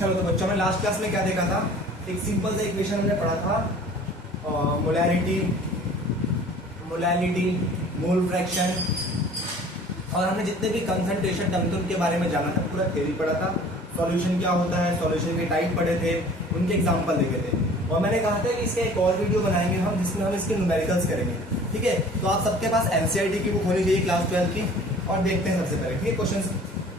चलो तो बच्चों में लास्ट क्लास में क्या देखा था, एक सिंपल सा इक्वेशन हमने पढ़ा था, मोलैरिटी, मोल फ्रैक्शन, और हमने जितने भी कंसंट्रेशन टर्म थे उनके बारे में जाना था, पूरा थ्योरी पढ़ा था। सॉल्यूशन क्या होता है, सॉल्यूशन के टाइप पढ़े थे, उनके एग्जांपल देखे थे, और मैंने कहा था कि इसका एक और वीडियो बनाएंगे हम जिसमें हम इसके न्यूमेरिकल्स करेंगे। ठीक है, तो आप सबके पास एनसीईआरटी की बुक होनी चाहिए क्लास 12 की, और देखते हैं सबसे पहले। ठीक है, क्वेश्चन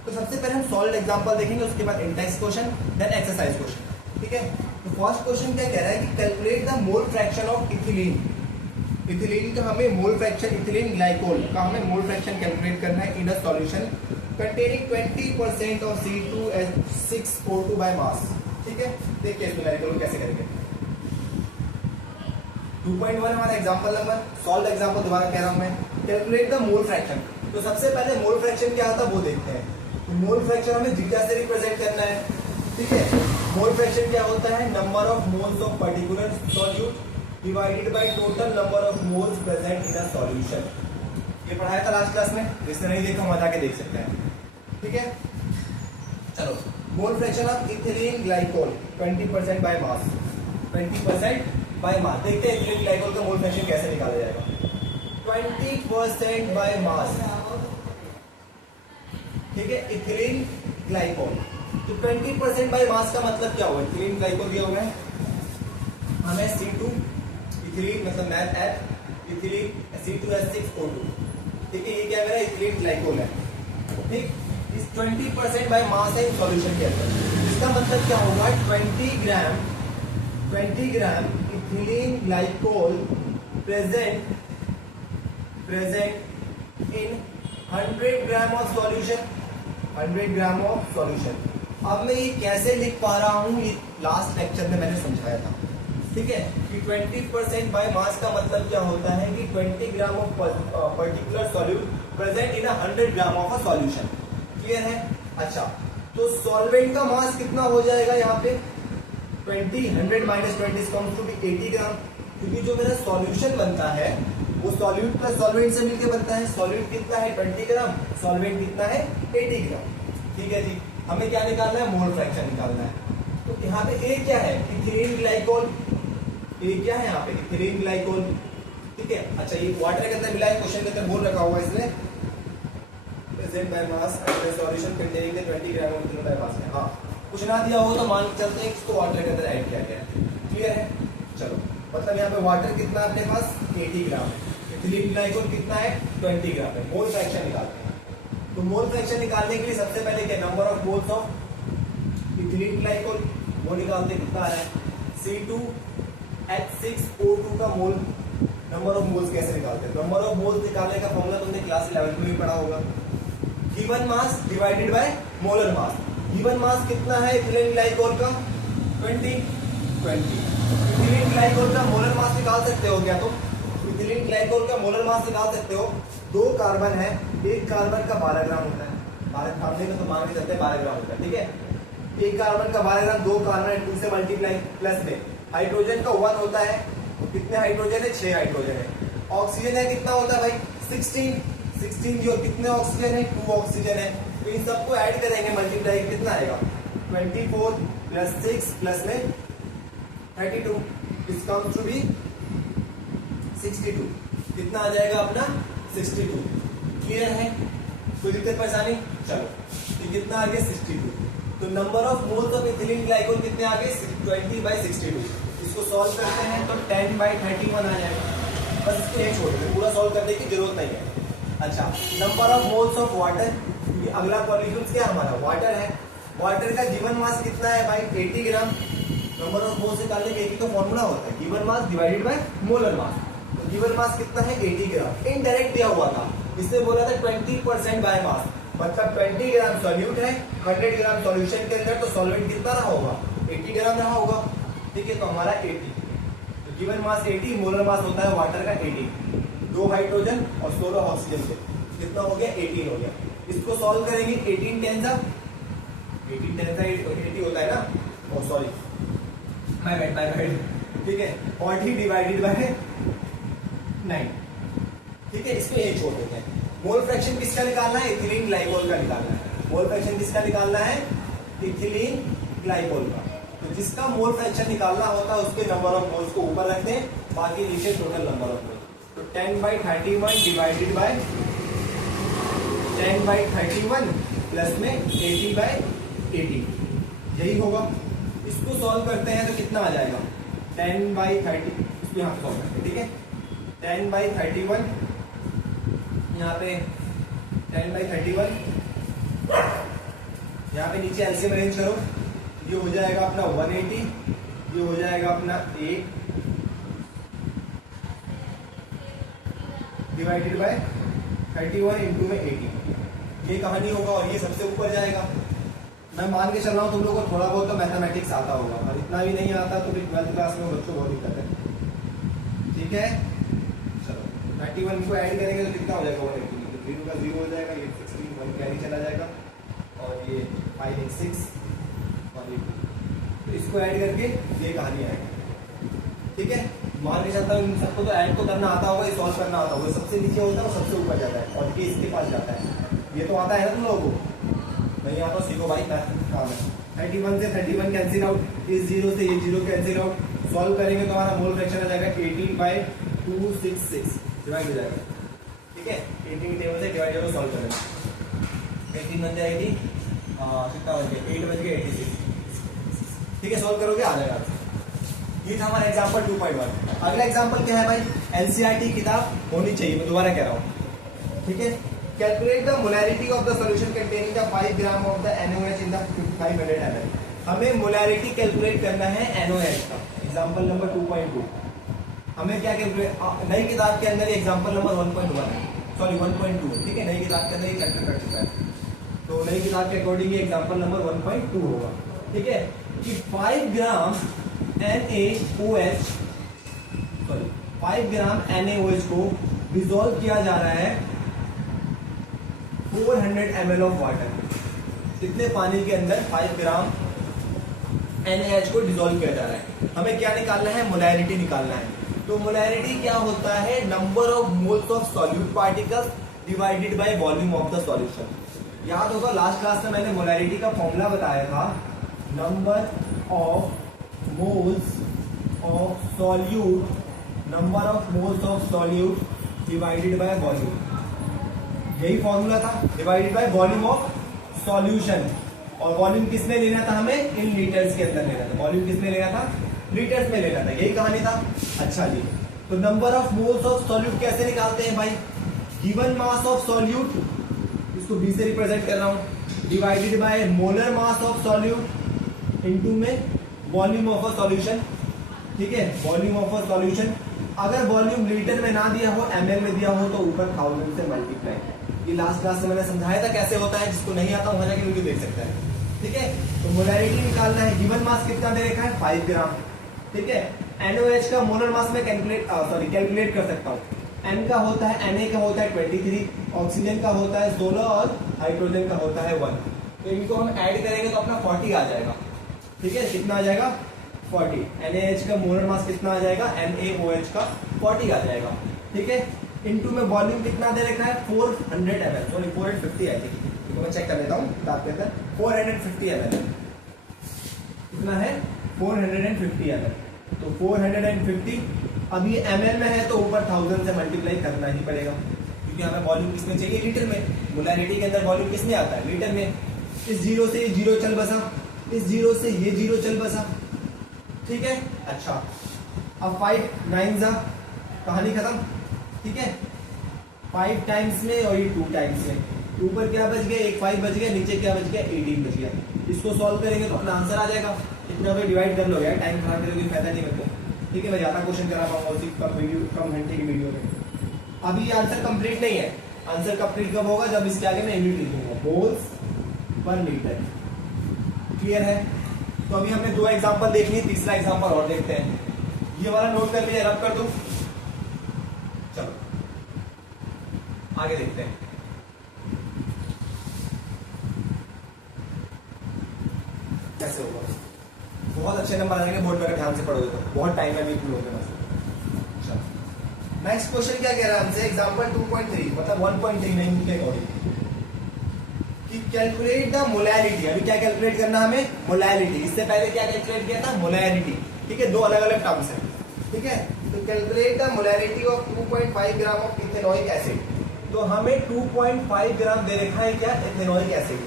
तो सबसे पहले हम सॉल्व एग्जांपल देखेंगे, उसके बाद intext question, then exercise question. ठीक है, तो फर्स्ट क्वेश्चन क्या कह रहा है कि calculate the mole fraction of ethylene. Ethylene का हमें मोल फ्रैक्शन, इथिलीन ग्लाइकोल का हमें मोल फ्रैक्शन कैलकुलेट करना है in a solution containing 20% of C2H6O2 by mass. ठीक है, देखिए इस न्यूमेरिकल को कैसे करेंगे। 2.1 हमारा एग्जांपल नंबर, सॉल्व एग्जांपल दोबारा कह रहा हूं मैं, कैलकुलेट द मोल फ्रैक्शन। तो सबसे पहले मोल फ्रैक्शन क्या होता है वो देखते हैं। तो मोल फ्रैक्शन हमें जीटा से रिप्रेजेंट करना है। ठीक है, मोल फ्रैक्शन क्या होता है, number of moles of particular solute divided by total number of moles present in a solution. ये पढ़ाया था लास्ट क्लास में, जिसने नहीं देखा वहां जाके देख सकते हैं। ठीक है, चलो mole fraction of ethylene glycol 20% by mass, 20% by mass. देखते हैं इथिलीन ग्लाइकोल का मोल फ्रैक्शन कैसे निकाला जाएगा। 20% बाय मास, ठीक है, इथिलीन ग्लाइकोल। तो 20% बाय मास का मतलब क्या होगा, इथिलीन ग्लाइकोल दिया हुआ है हमें C2, इथिलीन मतलब मैथ एथ, इथिलीन C2H6O2। ठीक है, ये क्या मेरा इथिलीन ग्लाइकोल है। ठीक, इस 20% बाय मास है सॉल्यूशन के अंदर। इसका मतलब क्या होगा, 20 gram ethylene glycol present in 100 gram of solution, 100 gram of solution. अब मैं ये कैसे लिख पा रहा हूं, ये लास्ट लेक्चर में मैंने समझाया था। ठीक है, कि 20% बाय मास का मतलब क्या होता है कि 20 gram of particular solute present in 100 gram of a solution. Clear है। अच्छा, तो सॉल्वेंट का मास कितना हो जाएगा यहाँ पे, 20, 100 माइनस 20 कम्स टू बी 80 ग्राम, क्योंकि जो मेरा सॉल्यूशन बनता है वो सॉल्यूट प्लस सॉल्वेंट से मिलकर बनता है। सॉल्यूट कितना है 20 ग्राम, सॉल्वेंट कितना है 80 ग्राम। ठीक है जी, हमें क्या निकालना है, मोल फ्रैक्शन निकालना है। तो यहाँ पे ए क्या है, इथिलीन ग्लाइकोल। ए क्या है यहाँ पे, इथिलीन ग्लाइकोल। ठीक है, अच्छा ये वाटर के अंदर मिला है, क्वेश्चन के अंदर मोल रखा हुआ है इसने, present by mass and solution containing 20 gram of ethylene by mass में। हाँ, कुछ ना दिया हो तो मान के चलते हैं इसको वाटर के अंदर ऐड किया गया है। क्लियर है, चलो मतलब यहाँ पे वाटर कितना अपने पास 80 ग्राम है, इथिलीन ग्लाइकोल कितना है 20 ग्राम है। मोल फ्रैक्शन निकालते हैं। तो मोल फ्रैक्शन निकालने के लिए सबसे पहले क्या, number of moles of ethylene glycol वो निकालते कितना है, C2H6O2 का मोल, नंबर ऑफ मोल्स कैसे निकालते हैं। नंबर ऑफ मोल्स निकालने का फॉर्मूला तुमने क्लास 11 में भी पढ़ा होगा, given mass divided by molar mass. Given mass कितना है इथिलीन ग्लाइकोल का 20। इथिलीन ग्लाइकोल का मोलर मास निकाल सकते हो क्या तुम, इथिलीन ग्लाइकोल का मोलर मास निकाल सकते हो। 2 कार्बन है, एक कार्बन का 12 ग्राम होता है, 12 कार्बन का तो मान के चलते हैं 12 ग्राम होता है। ठीक है, एक कार्बन का 12 ग्राम, 2 कार्बन 2 से मल्टीप्लाई, प्लस में हाइड्रोजन का 1 होता है, तो कितने हाइड्रोजन है, 6 हाइड्रोजन है। ऑक्सीजन है कितना होता है भाई 16 जो कितने ऑक्सीजन है 2 ऑक्सीजन है। तो इन सबको ऐड करेंगे, मल्टीप्लाई कितना आएगा 24 प्लस 6 प्लस में 32, इस कम्स टू बी 62। कितना आ जाएगा अपना 62। क्लियर है, कोई दिक्कत परेशानी। चलो तो कितना आ गया 62। तो number of moles of ethylene glycol कितने आ गए 20/62। इसको सॉल्व करते हैं तो 10/31 आ जाएगा। बस इसको एक छोड़ दें, पूरा सॉल्व करने की जरूरत नहीं है। अच्छा, number of moles of water, अगला मॉलिक्यूल क्या हमारा वाटर है। वाटर का गिवन मास कितना है भाई 80 ग्राम। नंबर ऑफ मोल्स निकालने के एक ही तो फॉर्मूला होता है, given mass divided by molar मास। तो गिवन मास कितना है 80 ग्राम, इनडायरेक्ट दिया हुआ था, इसने बोला था 20% बाय मास, मतलब 20 ग्राम सॉल्यूट है 100 ग्राम सॉल्यूशन के अंदर, तो सॉल्वेंट कितना रहा होगा 80 ग्राम रहा होगा। ठीक है, तो हमारा 80, तो गिवन मास 80, मोलर मास होता है वाटर का 80, 2 हाइड्रोजन और 16 ऑक्सीजन से कितना हो गया 18 हो गया। इसको सॉल्व करेंगे, 18 10 सा 80 होता है ना, ओ सॉरी माय बैड। ठीक है, 40 डिवाइडेड बाय 9। ठीक है, इसको एक छोड़ देते हैं। मोल फ्रैक्शन किसका निकालना है, इथिलीन ग्लाइकोल का निकालना है। मोल फ्रैक्शन किसका निकालना है, इथिलीन ग्लाइकोल का। तो जिसका मोल फ्रैक्शन निकालना होता है उसके नंबर ऑफ मोल्स को ऊपर रखते हैं, बाकी नीचे टोटल नंबर ऑफ मोल्स। तो 10/31 डिवाइडेड बाय 10/31 प्लस में 80/80, यही होगा। इसको सॉल्व करते हैं तो कितना आ जाएगा 10/30, इसको यहाँ पे सॉल्व करते हैं, ठीक है। 10/31 यहाँ पे 10/31, यहाँ पे नीचे एलसीएम अरेंज करो, ये हो जाएगा अपना 180, ये हो जाएगा अपना 8 डिवाइडेड बाय 31 इंटू में 80, ये कहानी होगा और ये सबसे ऊपर जाएगा। मैं मान के चल रहा हूँ तुम लोगों को थोड़ा बहुत तो मैथमेटिक्स आता होगा, और इतना भी नहीं आता तो फिर 12th क्लास में बच्चों को बहुत दिक्कत है, ठीक है। चलो 31 को ऐड करेंगे तो कितना हो जाएगा 180, 0 का 0 हो जाएगा, ये 16 1 कैरी चला जाएगा, और ये 5 1 6 और ये 2, तो इसको ऐड करके ये कहानी आएगी, ठीक है। मान के चलता हूँ इन सबको तो ऐड तो करना आता होगा, ये सॉल्व करना आता होगा, सबसे नीचे होता है वो सबसे ऊपर जाता है, और ये इसके पास जाता है, ये तो आता है ना तुम लोगों को। मैं यहाँ तो सीखो भाई मैथ काम है। 31 से 31 कैंसिल आउट, इस 0 से ये 0 कैंसिल आउट, सॉल्व करेंगे तो हमारा मोल फ्रैक्शन आ जाएगा 80/266 डिवाइड हो जाएगा, ठीक है। 18 टेबल से डिवाइड करो, सॉल्व करेंगे, 18 बन जाएगी, कितना बन गया 8 बन गया 86, ठीक है। सॉल्व करोगे आ जाएगा। ये था हमारा एग्जाम्पल 2.1। अगला एग्जाम्पल क्या है भाई, एनसीईआरटी किताब होनी चाहिए, मैं दोबारा कह रहा हूँ, ठीक है। Calculate the molarity of the solution containing the 5 gram of the NaOH in the 500 ml। हमें मोलैरिटी कैलकुलेट करना है NaOH का। एग्जांपल नंबर 2.2 हमें क्या कैलकुलेट, नई किताब के अंदर एग्जांपल नंबर 1.1 है, सॉरी 1.2, ठीक है। नई किताब के अंदर ये चैप्टर कर चुका है, तो नई किताब के अकॉर्डिंग ये एग्जांपल नंबर 1.2 होगा, ठीक है। कि 5 ग्राम NaOH, सॉरी 5 ग्राम NaOH को डिसॉल्व किया जा रहा है 400 ml ऑफ वाटर। इतने पानी के अंदर 5 ग्राम NaOH को डिसॉल्व किया जा रहा है। हमें क्या निकालना है, मोलैरिटी निकालना है। तो मोलैरिटी क्या होता है, number of moles of solute particles divided by volume of the solution. याद होगा लास्ट क्लास में मैंने मोलैरिटी का फॉर्मूला बताया था, number of moles of solute, number of moles of solute divided by volume, यही फॉर्मूला था, divided by volume of solution. और वॉल्यूम किस में लेना था, हमें इन लीटर्स के अंदर लेना था। वॉल्यूम किस में लेना था, लीटर्स में लेना था, यही कहानी था। अच्छा जी, तो number of moles of solute कैसे निकालते हैं भाई, गिवन मास ऑफ सॉल्यूट, इसको बी से रिप्रेजेंट कर रहा हूं, divided by molar mass of solute into में वॉल्यूम ऑफ अ सॉल्यूशन, ठीक है। वॉल्यूम ऑफ अ सॉल्यूशन, अगर वॉल्यूम लीटर में ना दिया हो, ml में दिया हो तो ऊपर 1000 से मल्टीप्लाई। ये लास्ट क्लास में मैंने समझाया था कैसे होता है, जिसको नहीं आता वहां जाके वीडियो देख सकता है, ठीक है। तो मोलैरिटी निकालना है, गिवन मास कितना दे रखा है 5 ग्राम, ठीक है। NaOH का मोलर मास में कैलकुलेट कर सकता हूँ। N का होता है, Na का होता है 23, ऑक्सीजन का होता है 16 और हाइड्रोजन का होता है 1। तो इनको हम ऐड करेंगे तो अपना 40 आ जाएगा, ठीक है। कितना आ जाएगा 40। NaH का मोलर मास कितना आ जाएगा, NaOH का 40 आ जाएगा, ठीक है। इनटू में वॉल्यूम कितना दे रखा है 400 ml, सॉरी 450 आई थिंक, तो मैं चेक कर लेता हूँ किताब के अंदर, 450 ml कितना है 450 ml। तो 450, अब ये ml में है तो ऊपर 1000 से मल्टीप्लाई करना ही पड़ेगा, क्योंकि हमें वॉल्यूम किसमें चाहिए, लीटर में। मोलैरिटी के अंदर वॉल्यूम किसमें आता है, लीटर में। इस 0 से ये 0 चल बसा, इस 0 से ये 0 चल बसा, ठीक है। अच्छा, अब 5 9 जा, कहानी खत्म, ठीक है। 5 टाइम्स में और ये 2 टाइम्स में, ऊपर क्या बच गया, एक 5 बच गया, नीचे क्या बच गया 18 बच गया। इसको सॉल्व करेंगे तो अपना आंसर आ जाएगा। इतना भी डिवाइड कर लो यार, टाइम खराब करोगे फायदा नहीं मेरे को, ठीक है। मैं ज्यादा क्वेश्चन करा पाऊंगा उसी कम घंटे की वीडियो में। अभी ये आंसर कंप्लीट नहीं है, आंसर कंप्लीट कब होगा, जब इसके आगे मैं यूनिट लिखूंगा, मोल्स पर लीटर, क्लियर है। तो अभी हमने 2 एग्जांपल देख लिए, तीसरा एग्जांपल और देखते हैं। ये वाला नोट कर लिया, रब कर दूं, चलो आगे देखते हैं। कैसे होगा, बहुत अच्छे नंबर आ जाएंगे बोर्ड में अगर ध्यान से पढ़ोगे तो, बहुत टाइम है अभी तुम लोगों के पास। नेक्स्ट क्वेश्चन क्या कह रहा है हमसे, एग्जांपल 2.3 मतलब 1.3 नहीं के अकॉर्डिंग। कि कैलकुलेट द मोलैरिटी। अभी क्या कैलकुलेट करना हमें? मोलैरिटी। इससे पहले क्या कैलकुलेट किया था? मोलैरिटी। ठीक है, दो अलग अलग टर्म्स है। ठीक है, तो calculate the molarity of 2.5 gram of ethanoic acid. तो हमें 2.5 ग्राम दे रखा है क्या? Ethanoic acid,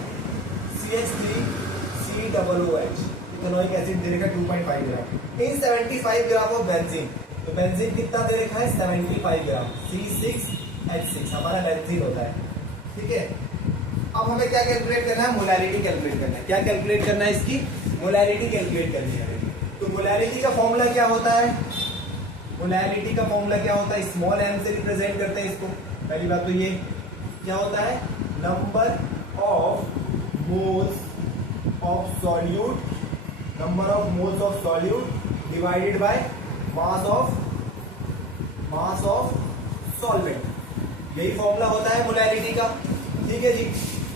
CH3COOH ethanoic acid दे रखा है 2.5 gram in 75 gram of benzene. तो बेंजीन कितना दे रखा है? 75 ग्राम, C6H6 हमारा बेंजीन होता है। ठीक है, अब हमें क्या कैलकुलेट करना है? मोलैरिटी कैलकुलेट करना है। क्या कैलकुलेट करना है? इसकी मोलैरिटी कैलकुलेट करनी है। तो मोलैरिटी का फॉर्मूला क्या होता है? मोलैरिटी का फॉर्मूला क्या होता है? स्मॉल m से रिप्रेजेंट करते हैं इसको। पहली बात तो ये क्या होता है? Number of moles of solute, number of moles of solute divided by mass of solvent. यही फॉर्मूला होता है मोलैरिटी का। ठीक है जी,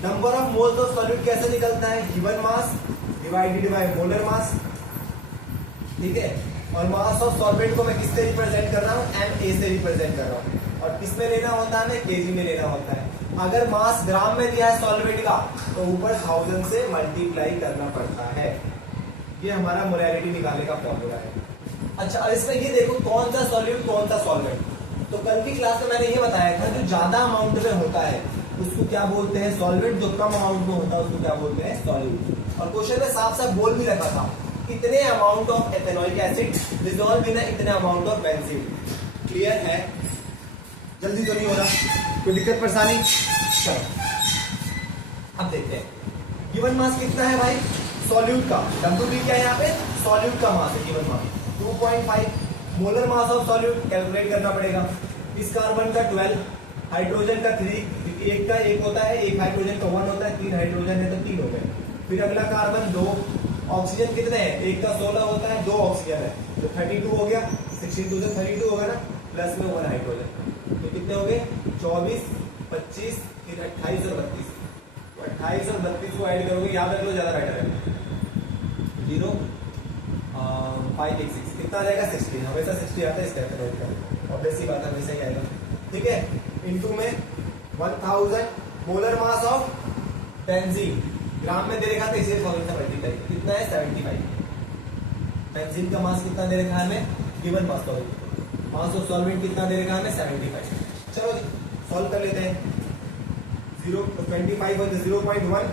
number of moles of solute कैसे निकलता है? Given mass divided by molar mass. ठीक है, और मास ऑफ सॉल्वेंट को मैं किससे रिप्रेजेंट कर रहा हूँ? MA से रिप्रेजेंट कर रहा हूँ। और किस में लेना होता है? केजी में लेना होता है। अगर मास ग्राम में दिया है सॉल्वेंट का तो ऊपर 1000 से मल्टीप्लाई करना पड़ता है। ये हमारा मोलैरिटी निकालने का फॉर्मूला है। अच्छा, और इसमें ये देखो कौन सा सॉल्यूट कौन सा सॉल्वेंट। तो कल की क्लास में मैंने ये बताया था, जो ज्यादा अमाउंट में होता है उसको क्या बोलते हैं? सॉल्वेंट। जो कम अमाउंट में होता है उसको क्या बोलते हैं? सॉल्यूट। और क्वेश्चन में साफ साफ बोल भी रखा था, इतने amount of ethanoic acid dissolve in इतने अमाउंट ऑफ बेंजीन। क्लियर है? जल्दी तो नहीं हो रहा? कोई दिक्कत परेशानी? चलो अब देखते हैं गिवन मास कितना है भाई सॉल्यूट का। W क्या है यहाँ पे? सॉल्यूट का मास है given mass 2.5। Molar mass of solute calculate करना पड़ेगा। इस कार्बन का 12, हाइड्रोजन का 3, एक का एक होता है, एक हाइड्रोजन का 1 होता है, 3 हाइड्रोजन है तो 3 हो गए। फिर अगला कार्बन 2, ऑक्सीजन कितने हैं? एक का 16 होता है, 2 ऑक्सीजन है तो 32 हो गया। 16 से 32 होगा ना, प्लस में 1 हाइड्रोजन, तो कितने हो गए? 24, 25, फिर 28 और 32। 28 और 32 को ऐड करोगे, याद रख लो ज्यादा बेटर है। 0 5 1 6 कितना आ जाएगा? 60। हमेशा 60 आता है इसका नोट कर, ऑब्वियसली बात है, हमेशा ही आएगा। ठीक है, इनटू में 1000 मोलर मास ऑफ बेंजीन, ग्राम में दे रखा था इसे 1000 से मल्टीप्लाई, कितना है? 75। बेंजीन का मास कितना दे रखा है हमें? Given mass mass of solvent कितना दे रखा है हमें? 75। चलो सॉल्व कर लेते हैं। 25 और 0.1।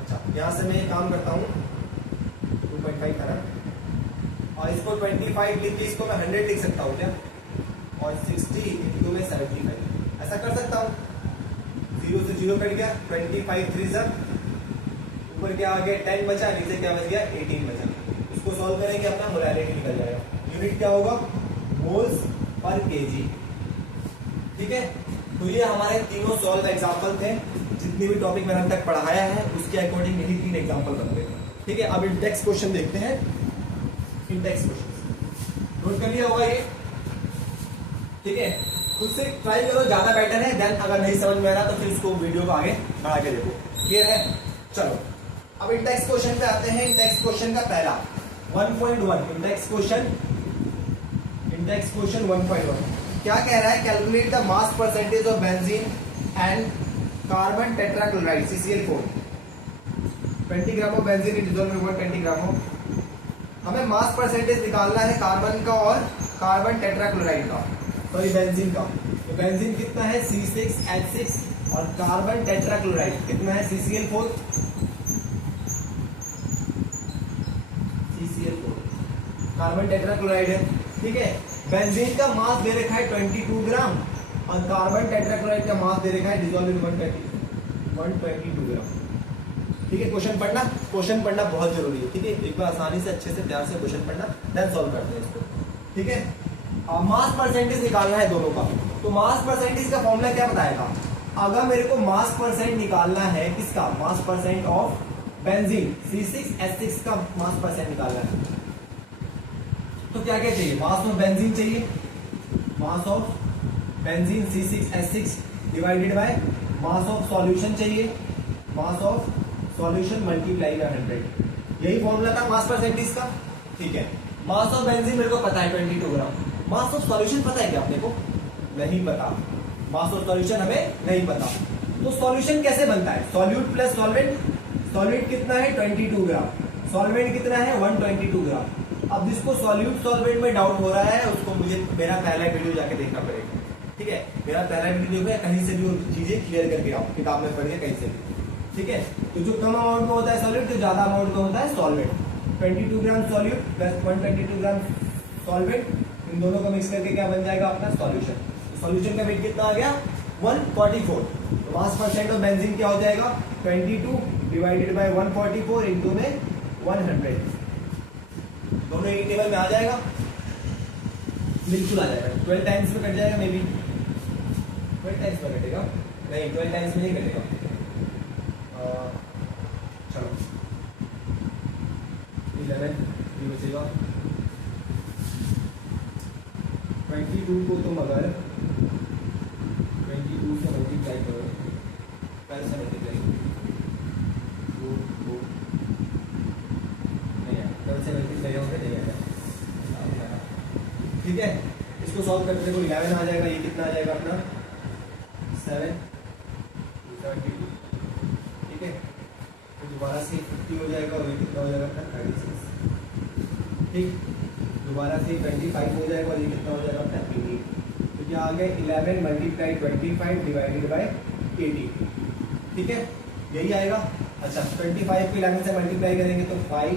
अच्छा, यहां से मैं काम करता हूं 2.5 था ना, और इसको 25 लिख के इसको मैं 100 लिख सकता हूँ क्या? और 60 इंटू में 75 ऐसा कर सकता हूँ। 0 से 0 कट गया, 25 3 सब, ऊपर क्या आ गया? 10 बचा, नीचे क्या बच गया? 18 बचा। इसको सॉल्व करेंगे, अपना मोलैरिटी निकल जाएगा। यूनिट क्या होगा? Moles per KG. ठीक है, तो ये हमारे तीनों सॉल्व एग्जाम्पल थे। जितनी भी टॉपिक मैंने अब तक पढ़ाया है उसके अकॉर्डिंग यही 3 एग्जाम्पल बनते हैं। ठीक है, अब इंडेक्स क्वेश्चन देखते हैं। इंडेक्स क्वेश्चन नोट कर लिया होगा ये। ठीक है, खुद से ट्राई करो, ज्यादा बेटर है। देन अगर नहीं समझ में आ रहा तो फिर इसको वीडियो को आगे बढ़ा के देखो। क्लियर है? चलो अब इंडेक्स क्वेश्चन पे आते हैं। इंडेक्स क्वेश्चन का पहला 1.1 इंडेक्स क्वेश्चन 1.1 क्या कह रहा है? Calculate the mass percentage of benzene and carbon tetrachloride CCl4। 20 gram of benzene is dissolved in 20 gram of. हमें मास परसेंटेज निकालना है कार्बन का और कार्बन टेट्राक्लोराइड का, सॉरी बेंजीन का। तो बेंजीन कितना है? C6H6 और कार्बन टेट्राक्लोराइड कितना है? CCl4। कार्बन टेट्राक्लोराइड है। ठीक है, बेंजीन का मास दे रखा है 22 ग्राम और कार्बन टेट्राक्लोराइड का मास दे रखा है डिसॉल्व इन 122 ग्राम। ठीक है, क्वेश्चन पढ़ना बहुत जरूरी है। ठीक है, एक बार आसानी से अच्छे से प्यार से क्वेश्चन पढ़ना, देन सॉल्व करते हैं इसको। ठीक है, मास परसेंटेज निकालना है दोनों का। तो मास परसेंटेज का फॉर्मूला क्या बताएगा? अगर मेरे को मास परसेंट निकालना है किसका? मास परसेंट ऑफ बेंजीन C6H6 का मास परसेंट निकालना है तो क्या क्या चाहिए? मास ऑफ बेंजीन चाहिए, mass of benzene C6H6 divided by mass of solution चाहिए, mass of solution multiply by 100। यही फॉर्मूला था मास परसेंटेज का। ठीक है, मास ऑफ बेंजीन मेरे को पता है 22 ग्राम। मास ऑफ सॉल्यूशन पता है क्या अपने को? नहीं पता। मास ऑफ सॉल्यूशन हमें नहीं पता। तो सॉल्यूशन कैसे बनता है, सॉल्यूट प्लस सॉल्वेंट, सॉल्यूट कितना है 22 ग्राम, सॉल्वेंट कितना है 122 ग्राम। अब जिसको सॉल्यूट सॉल्वेंट में डाउट हो रहा है उसको मुझे मेरा पहला वीडियो जाके देखना पड़ेगा, ठीक है, मेरा पहला वीडियो देखो या कहीं से भी वो चीजें क्लियर करके आओ, किताब में पढ़िए कहीं से भी, ठीक है। तो जो कम अमाउंट में होता है सॉल्यूट, जो ज्यादा अमाउंट में होता है सॉल्वेंट, 22 ग्राम सॉल्यूट प्लस 122 ग्राम सॉल्वेंट, इन दोनों को मिक्स करके क्या बन जाएगा अपना सॉल्यूशन। सॉल्यूशन का वेट कितना आ गया 144। तो मास परसेंट ऑफ बेंजीन क्या हो जाएगा 22 डिवाइडेड बाय 144 इनटू में 100, दोनों एक टेबल में आ जाएगा, बिल्कुल आ जाएगा। 12 टाइम्स में कट जाएगा, मे बी 12 टाइम्स में कटेगा, नहीं 12 टाइम्स में नहीं कटेगा। चलो 11 ये बचेगा 22 को तुम अगर 22 से मल्टीप्लाई करो, पहले से मल्टीप्लाई नहीं है, 12 से मल्टीप्लाई होगा नहीं आएगा, ठीक है। इसको सॉल्व करते देखो 11 आ जाएगा, ये कितना आ जाएगा अपना 772, ठीक है। तो दोबारा से 50 हो जाएगा और ये कितना हो जाएगा अपना 36, ठीक। दोबारा से 25 हो जाएगा और ये कितना हो जाएगा अपना 80। तो क्या आ गया 11 मल्टीप्लाई 25 डिवाइडेड बाय 80, ठीक है, यही आएगा। अच्छा 25 को 11 से मल्टीप्लाई करेंगे तो 5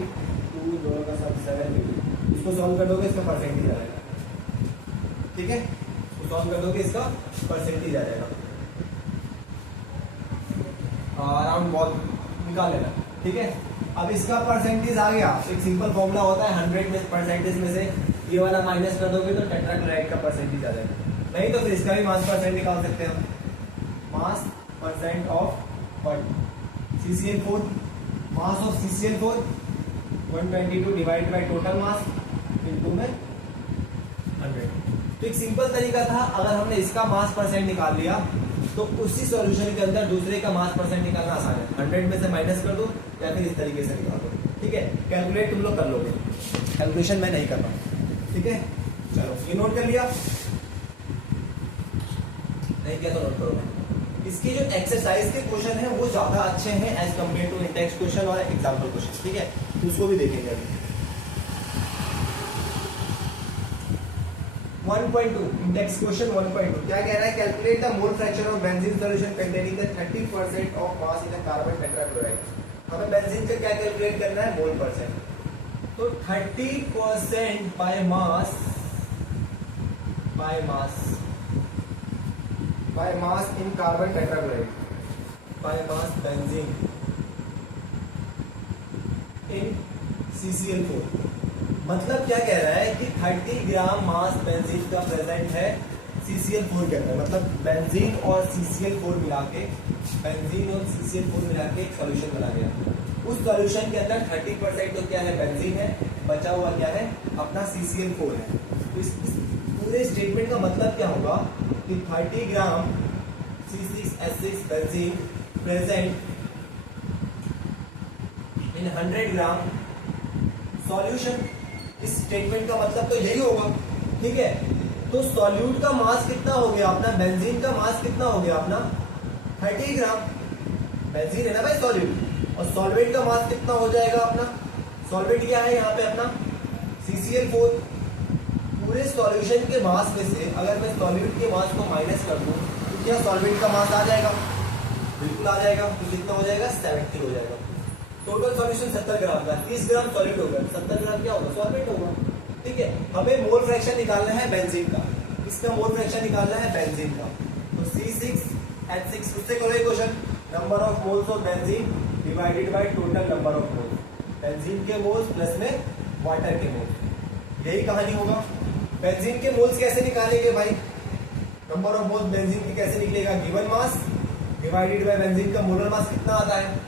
2 दोनों का सब 7, इसको सॉल्व कर दोगे इसका परसेंटेज आ जाएगा, ठीक है, इसको सॉल्व कर दोगे इसका परसेंटेज आ जाएगा, अराउंड बहुत निकाल लेना, ठीक है। अब इसका परसेंटेज आ गया, एक सिंपल फॉर्मूला होता है 100 में परसेंटेज में से ये वाला माइनस कर दोगे तो टेट्राक्लोराइड का परसेंटेज आ जाएगा, नहीं तो फिर इसका भी मास परसेंट निकाल सकते हैं हम, मास percent of CCl4, mass of CCl4 122 divide by total mass into में 100। तो एक सिंपल तरीका था, अगर हमने इसका मास परसेंट निकाल लिया तो उसी सॉल्यूशन के अंदर दूसरे का मास परसेंट निकालना आसान है, 100 में से माइनस कर दो या फिर इस तरीके से निकाल दो, ठीक है। कैलकुलेट तुम लोग कर लोगे, कैलकुलेशन मैं नहीं कर रहा, ठीक है। चलो ये नोट कर लिया, नहीं किया तो नोट करो। इसकी जो एक्सरसाइज के क्वेश्चन है वो ज्यादा अच्छे हैं as compare to index question और एग्जाम्पल क्वेश्चन, ठीक है, तो उसको भी देखेंगे अभी। 1.2 इंडेक्स क्वेश्चन 1.2 क्या कह रहा है, calculate the mole fraction of benzene solution containing the 30% of mass in carbon tetrachloride. हमें बेंजीन का क्या कैलकुलेट करना है, मोल परसेंट। तो 30% by mass in carbon tetrachloride, by mass benzene in CCl4। मतलब क्या कह रहा है कि 30 ग्राम मास बेंजीन का प्रेजेंट है CCl4 के अंदर, मतलब बेंजीन और CCl4 मिला के, बेंजीन और CCl4 मिला के एक सॉल्यूशन बना गया। उस सॉल्यूशन के अंदर 30% तो क्या है बेंजीन है, बचा हुआ क्या है अपना CCl4 है। तो इस पूरे स्टेटमेंट का मतलब क्या होगा कि 30 ग्राम C6H6 benzene present in 100 gram solution. इस स्टेटमेंट का मतलब तो यही होगा, ठीक है। तो सॉल्यूट का मास कितना हो गया अपना, बेंजीन का मास कितना हो गया अपना 30 ग्राम, बेंजीन है ना भाई सॉल्यूट, और सॉल्वेंट का मास कितना हो जाएगा अपना, सॉल्वेंट क्या है यहाँ पे अपना CCl4। पूरे सॉल्यूशन के मास में से अगर मैं सॉल्यूट के मास को माइनस कर दूं तो क्या सॉल्वेंट का मास आ जाएगा, बिल्कुल आ जाएगा। तो कितना हो जाएगा 70 हो जाएगा। टोटल सॉल्यूशन 70 ग्राम का, 30 ग्राम सॉलिड होगा, 70 ग्राम क्या होगा सॉल्वेंट होगा, ठीक है। हमें मोल फ्रैक्शन निकालना है बेंजीन का, इसका मोल फ्रैक्शन निकालना है बेंजीन का। तो C6H6 उससे करो ये question, number of moles of benzene divided by total number of moles, benzene के मोल्स प्लस में वाटर के मोल्स, यही कहानी होगा। बेंजीन के मोल्स कैसे निकालेंगे भाई, नंबर ऑफ मोल्स बेंजीन की कैसे निकलेगा, given mass divided bye benzene का मोलर मास कितना आता है,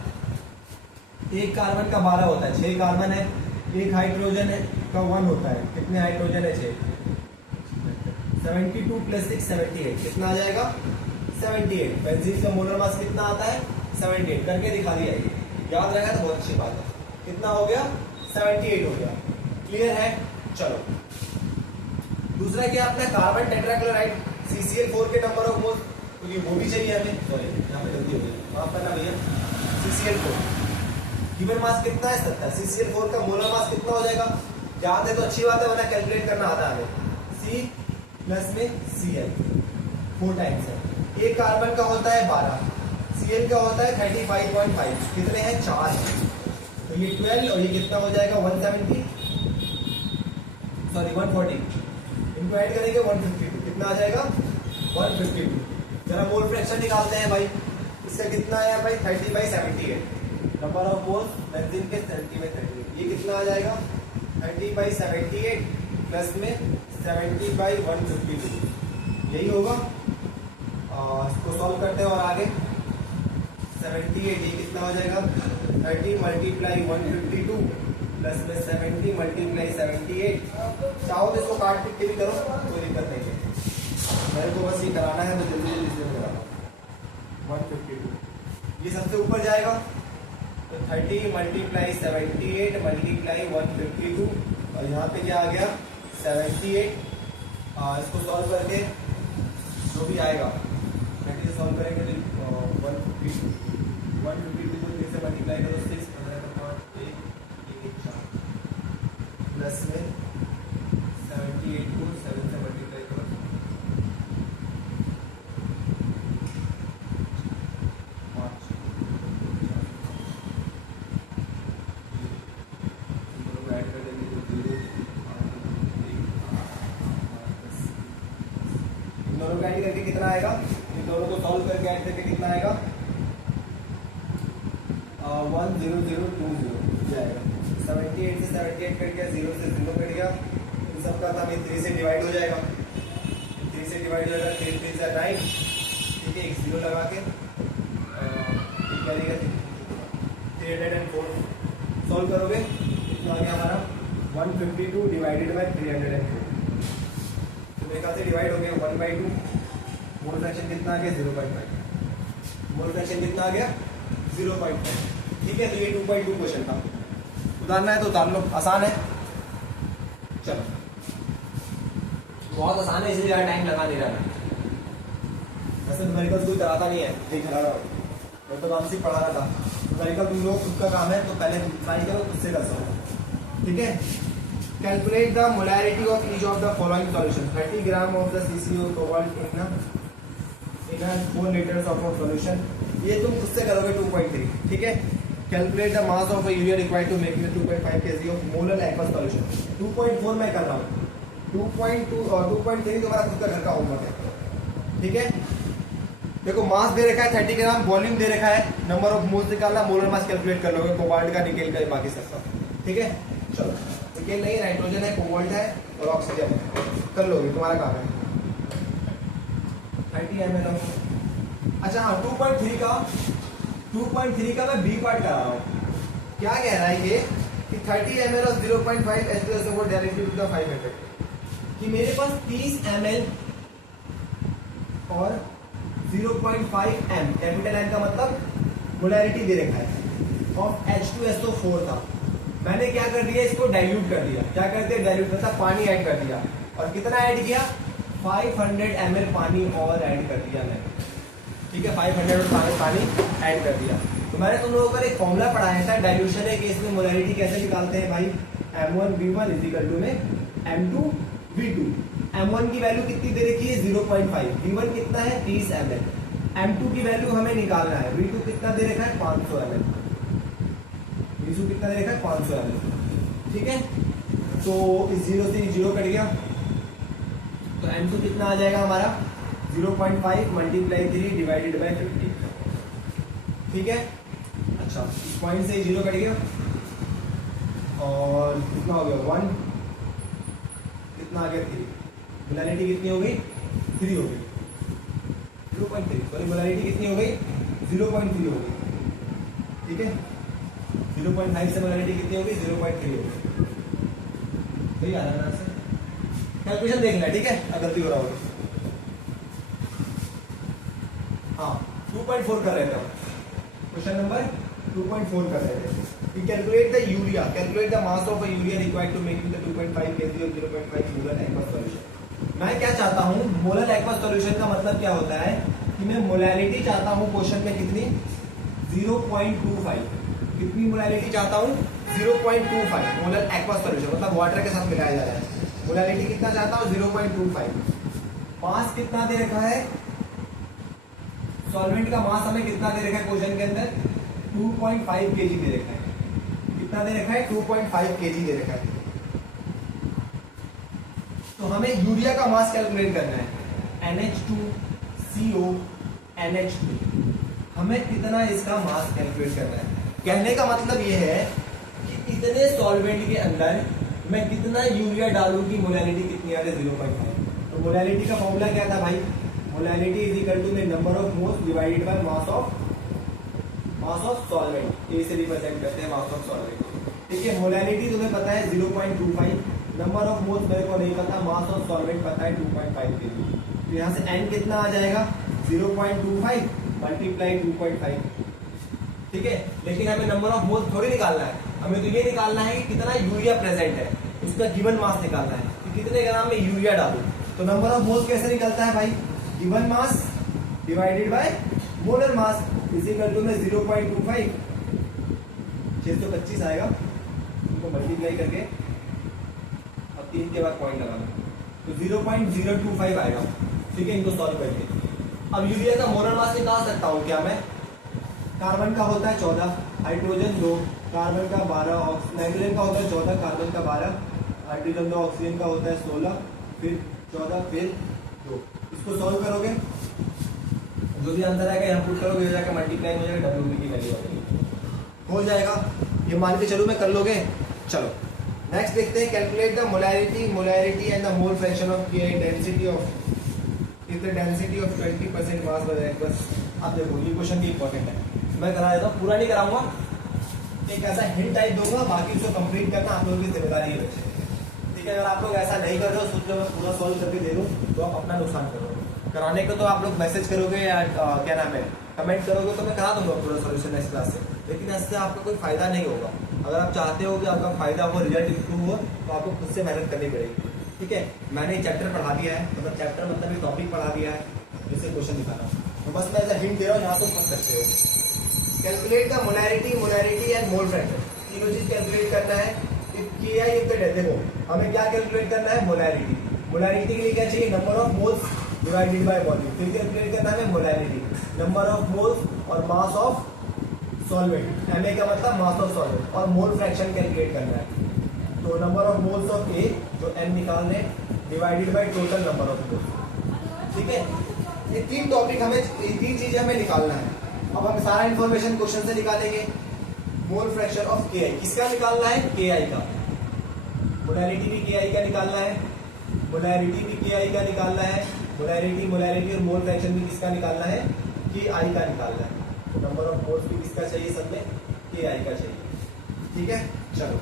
एक कार्बन का 12 होता है, 6 कार्बन है, एक हाइड्रोजन है का 1 होता है, कितने हाइड्रोजन है 6, 72 प्लस 6 78, कितना आ जाएगा 78। बेंजीन का मोलर मास कितना आता है 78, करके दिखा दिया, याद रहेगा तो बहुत अच्छी बात है। कितना हो गया 78 हो गया, क्लियर है। चलो दूसरा क्या अपना कार्बन टेट्राक्लोराइड CCl4 के नंबर ऑफ मोल्स, क्योंकि वो भी चाहिए हमें। सॉरी यहाँ पे गलती हो गई, माफ करना भैया। CCl4 गिवन मास कितना है 70। CCl4 का मोलर मास कितना हो जाएगा, याद है तो अच्छी बात है, वरना कैलकुलेट करना आता है हमें। C प्लस में Cl 4 टाइम्स है। एक कार्बन का होता है 12, Cl का होता है 35.5, कितने हैं 4 है, तो ये 12 और ये कितना हो जाएगा 170 सॉरी 140, इनको ऐड करेंगे 152, कितना आ जाएगा 152। जरा मोल फ्रैक्शन निकालते हैं भाई, इसका कितना आया भाई 30/78, नंबर ऑफ मोल्स बेंजीन के 30/38, ये कितना आ जाएगा 30/78 प्लस में 70/152, यही होगा। इसको सॉल्व करते हैं और आगे 78 ये कितना हो जाएगा 30 × 152 प्लस में 70 × 78, चाहो तो इसको काट के भी करो, कोई दिक्कत नहीं है, मेरे को बस ये कराना है तो जल्दी जल्दी से कराना। 152 ये सबसे ऊपर जाएगा, तो 30 × 78 × 152 और यहाँ पे क्या आ गया 78। इसको सॉल्व करके जो भी आएगा से सॉल्व करेंगे तो 152 को 3 से मल्टीप्लाई करो 6 15 का 5 1 4 प्लस में 78 को 7 से मल्टीप्लाई करो 5 दोनों ऐड कर देंगे तो 0 इन दोनों को ऐड करके कितना आएगा, दोनों को सॉल्व करके ऐड करके कितना आएगा 10020 जाएगा। 78 से 78 कट गया, 0 से 0 कट गया, इन सब का था 3 से डिवाइड हो जाएगा, 3 से डिवाइड हो जाएगा 3 3 से 9, ठीक है, एक 0 लगा के करेगा 304, सॉल्व करोगे कितना आ गया हमारा 152 डिवाइडेड बाय 304, तो मेरे ख्याल से डिवाइड हो गया 1/2, मोल फ्रैक्शन कितना आ गया 0.5, मोल फ्रैक्शन कितना आ गया 0.5, ठीक है। तो ये 2.2 क्वेश्चन था, उतारना है तो उतार लो, आसान है, चलो बहुत आसान है, इसलिए टाइम लगा नहीं रहा, वैसे न्यूमेरिकल कोई कराता नहीं है, देख रहा हूँ मैं तो काम से पढ़ा रहा था, न्यूमेरिकल तुम लोग खुद का काम है, तो पहले ट्राई करो, उससे कर सको, ठीक है। Calculate the molarity of each of the following solution, 30 ग्राम of the CCO cobalt in 4 liters of solution, ये तुम उससे करोगे 2.3, ठीक है। Calculate the mass of urea required to make 2.5 kg of molar aqueous solution, 2.4 मैं कर रहा हूँ, 2.2 और 2.3 तुम्हारा खुद का घर का होमवर्क है, ठीक है। देखो मास दे रखा है 30 ग्राम, वॉल्यूम दे रखा है, नंबर ऑफ मोल्स निकालना, मोलर मास कैलकुलेट कर लोगे, कोबाल्ट का, निकेल का, बाकी सबका, ठीक है। चलो निकेल नहीं, नाइट्रोजन है, कोबाल्ट है और ऑक्सीजन है, कर लोगे, तुम्हारा काम है 30 ml ऑफ। अच्छा हाँ 2.3 का मैं बी पार्ट करा रहा हूँ, क्या कह रहा है ये कि 30 ml ऑफ 0.5 H2SO4 डायरेक्टली टू द 500, कि मेरे पास 30 ml और 0.5 m, कैपिटल M का मतलब मोलैरिटी दे रखा है, ऑफ H2SO4 था, मैंने क्या कर दिया इसको डाइल्यूट कर दिया, क्या कर दिया डाइल्यूट मतलब पानी ऐड कर दिया, और कितना ऐड किया 500 ml पानी और ऐड कर दिया मैंने, ठीक है, 500 ml पानी ऐड कर दिया। तो मैंने तुम लोगों को एक फॉर्मूला पढ़ाया था डाइल्यूशन के केस में मोलैरिटी कैसे निकालते हैं भाई, M1V1 = में M2V2, M1 की वैल्यू कितनी दे रखी है 0.5, V1 कितना है 30 ml, M2 की वैल्यू हमें निकालना है, V2 कितना दे रखा है 500 ml, V2 कितना दे रखा है 500 ml, ठीक है। तो इस 0 से 0 कट गया, तो M2 कितना आ जाएगा हमारा 0.5 × 3 डिवाइडेड बाय 50, ठीक है। अच्छा इस पॉइंट से 0 कट गया और कितना हो गया 1, कितना आ गया 3, मोलैरिटी कितनी हो गई 3 हो गई, 0.3 सॉरी मोलैरिटी कितनी हो गई 0.3 हो गई, ठीक है। 0.5 से मोलैरिटी कितनी हो गई 0.3 हो गई, सही आ रहा है से कैलकुलेशन देखना है, ठीक है, अगर गलती हो रहा होगा। हाँ 2.4 कर रहे थे, क्वेश्चन नंबर 2.4 कर रहे थे, calculate the urea, calculate the mass of urea required to making the 2.5 kg और 0.5 मोलर एक्वस सॉल्यूशन। मैं क्या चाहता हूं, मोलर एक्वस सॉल्यूशन का मतलब क्या होता है कि मैं मोलैलिटी चाहता हूं क्वेश्चन में कितनी 0.25, कितनी मोलैलिटी चाहता हूं 0.25 मोलर एक्वस सॉल्यूशन, मतलब वाटर के साथ मिलाया जा रहा है। मोलैलिटी कितना चाहता हूं 0.25। मास कितना दे रखा है, सॉल्वेंट का मास हमें कितना दे रखा है क्वेश्चन के अंदर 2.5 kg दे रखा है। कितना दे रखा है 2.5 kg दे रखा है। तो हमें यूरिया का मास कैलकुलेट करना है NH2CO NH2, हमें कितना इसका मास कैलकुलेट करना है। कहने का मतलब यह है कि इतने सॉल्वेंट के अंदर मैं कितना यूरिया डालूं कि मोलैलिटी कितनी आ रही है 0.5। तो मोलैलिटी का फॉर्मूला क्या था भाई, molality is equal to number of moles divided by mass of solvent. A से रिप्रेजेंट करते हैं मास ऑफ सॉल्वेंट। ठीक है, मोलैलिटी तुम्हें पता है 0.25, नंबर ऑफ मोल्स मेरे को नहीं पता, मास ऑफ सॉल्वेंट पता है 2.5 kg। तो यहाँ से n कितना आ जाएगा 0.25 मल्टीप्लाई 2.5। ठीक है, लेकिन हमें नंबर ऑफ मोल्स थोड़ी निकालना है, हमें तो ये निकालना है कि कितना यूरिया प्रेजेंट है, उसका गिवन मास निकालना है कि कितने ग्राम में यूरिया डालूं। तो नंबर ऑफ मोल्स कैसे निकलता है भाई, given mass divided by molar mass is equal to में 0.25, 625 आएगा, इनको मल्टीप्लाई करके अब 3 के बाद पॉइंट लगाना, तो 0.025 आएगा। ठीक है, इनको सॉल्व करके अब यूरिया का मोलर मास निकाल सकता हूँ क्या मैं। कार्बन का होता है 14, हाइड्रोजन 2, कार्बन का 12, नाइट्रोजन का होता है 14, कार्बन का 12, हाइड्रोजन 2, ऑक्सीजन का होता है 16, फिर 14, फिर 2। इसको सॉल्व करोगे जो भी आंसर आएगा यहाँ पुट करोगे, हो जाएगा मल्टीप्लाई हो जाएगा, W की वैल्यू हो जाएगा। ये मान के चलो मैं कर लोगे। चलो नेक्स्ट देखते हैं, calculate the molarity and the mole fraction of Ki density of if the density of 20% mass by aqueous. अब देखो ये क्वेश्चन भी इंपॉर्टेंट है, मैं करा देता हूँ, पूरा नहीं कराऊंगा, एक ऐसा हिंट टाइप दूंगा, बाकी उसको कंप्लीट करना आप लोगों की जिम्मेदारी है बच्चे। ठीक है, अगर आप लोग ऐसा नहीं कर रहे हो, सोच रहे हो मैं पूरा सॉल्व करके दे दूँ, तो आप अपना नुकसान करोगे। कराने को तो आप लोग मैसेज करोगे या क्या नाम है कमेंट करोगे, तो मैं करा दूंगा पूरा सॉल्यूशन नेक्स्ट क्लास से, लेकिन इससे आपका कोई फायदा नहीं होगा। अगर आप चाहते हो कि आपका फायदा हो, रिजल्ट इंप्रूव हो, तो आपको खुद से मेहनत करनी पड़ेगी। ठीक है, मैंने चैप्टर पढ़ा दिया है, मतलब चैप्टर मतलब टॉपिक पढ़ा दिया है, जिससे क्वेश्चन निकाला, तो बस मैं ऐसा हिंट दे रहा हूँ, यहाँ तो फंस सकते हो। Calculate the molarity and mole fraction, तीनों चीज कैलकुलेट करना है। Ki इफ द देखो हमें क्या कैलकुलेट करना है, मोलैरिटी। मोलैरिटी के लिए क्या चाहिए, number of moles divided by volume. फिर कैलकुलेट करना है मोलैरिटी, नंबर ऑफ मोल्स और मास ऑफ सॉल्वेंट, Ma का मतलब मास ऑफ सॉल्वेंट, और मोल फ्रैक्शन कैलकुलेट करना है। तो number of moles of A जो n निकाल रहे divided by total number of moles. ठीक है, ये तीन टॉपिक हमें, ये तीन चीजें हमें निकालना है। अब हम सारा इंफॉर्मेशन क्वेश्चन से निकालेंगे। मोल फ्रैक्शन ऑफ Ki किसका निकालना है, Ki का। मोलैरिटी भी Ki का निकालना है, मोलैरिटी भी Ki का निकालना है, मोलैरिटी और मोल फ्रैक्शन भी किसका निकालना है, Ki का निकालना है। तो नंबर ऑफ मोल्स भी किसका चाहिए, सब में Ki का चाहिए। ठीक है, चलो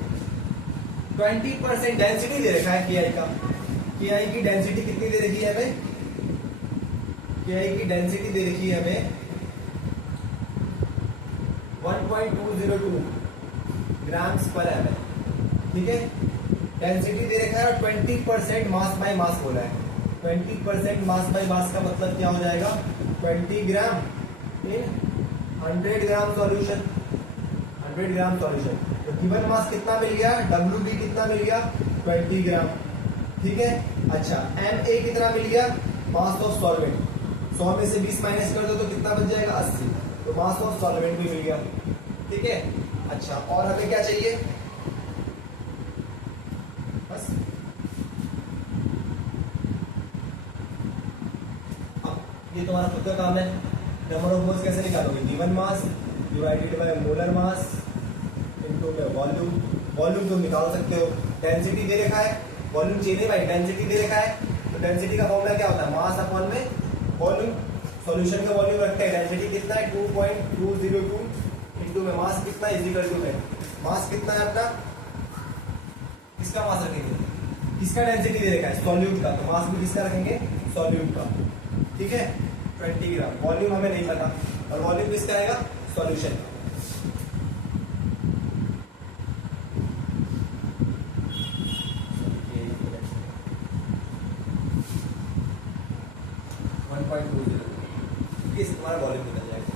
20% डेंसिटी दे रखा है Ki का। Ki की डेंसिटी कितनी दे रखी है हमें, Ki की डेंसिटी दे रखी है हमें 1.202 ग्राम्स पर एमएल। ठीक है, डेंसिटी दे रखा है और 20% मास बाय मास बोला है। 20% मास बाय मास का मतलब क्या हो जाएगा, 20 ग्राम इन 100 ग्राम सॉल्यूशन, 100 ग्राम सॉल्यूशन। तो गिवन मास कितना मिल गया, WB कितना मिल गया 20 ग्राम। ठीक है, अच्छा Ma कितना मिल गया, मास ऑफ सॉल्वेंट, 100 में से 20 माइनस कर दो तो कितना बच जाएगा 80, तो मास ऑफ सॉल्वेंट भी मिल गया। ठीक है, अच्छा और हमें क्या चाहिए, बस अब ये तुम्हारा खुद का काम है। नंबर ऑफ मोल्स कैसे निकालोगे, given mass divided by molar mass into में वॉल्यूम। वॉल्यूम तुम निकाल सकते हो, डेंसिटी दे रखा है, वॉल्यूम चाहिए भाई, डेंसिटी दे रखा है, तो डेंसिटी का फॉर्मूला क्या होता है, मास अपॉन में वॉल्यूम। सॉल्यूशन का वॉल्यूम रखते हैं, डेंसिटी कितना है 2.202 इनटू में मास कितना इज इक्वल टू में मास कितना है अपना, किसका मास रखेंगे, किसका डेंसिटी दे रखा है, सॉल्यूट का, तो मास भी किसका रखेंगे, सॉल्यूट का। ठीक है, 20 ग्राम। वॉल्यूम हमें नहीं पता, और वॉल्यूम किसका आएगा, सॉल्यूशन का। वॉल्यूम निकल जाएगा।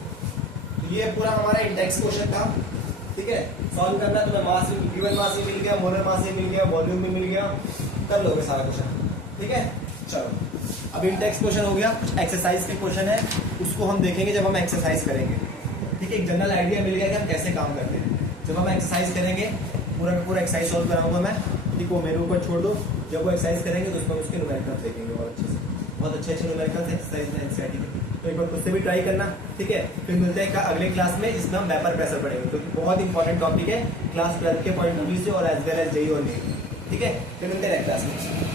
तो ये पूरा हमारा इंडेक्स क्वेश्चन था, ठीक है। सॉल्व करना है, तुम्हें मास गिवन मास ही मिल गया, मोलर मास ही मिल गया, वॉल्यूम भी मिल गया, कर लोगे सारा क्वेश्चन, ठीक है। चलो अब इंडेक्स क्वेश्चन हो गया। एक्सरसाइज के क्वेश्चन है, उसको हम देखेंगे जब हम एक्सरसाइज करेंगे, ठीक है। एक जनरल आइडिया मिल गया कि हम कैसे काम करते हैं। जब हम एक्सरसाइज करेंगे, पूरा का पूरा एक्सरसाइज सॉल्व कराऊंगा मैं, ठीक, वो मेरे ऊपर छोड़ दो। जब वो एक्सरसाइज करेंगे तो उसमें उसके न्यूमेरिकल्स देखेंगे बहुत अच्छे से, बहुत अच्छे न्यूमेरिकल्स एक्सरसाइज में एनसीईआरटी के। तो एक बार खुद से भी ट्राई करना, ठीक है। फिर मिलते हैं अगले क्लास में, जिसमें हम वेपर प्रेशर पढ़ेंगे, जो कि बहुत इंपॉर्टेंट टॉपिक है क्लास 12 के पॉइंट ऑफ व्यू से, और एज वेल एज जेईई और नीट, ठीक है। फिर मिलते हैं नेक्स्ट क्लास में।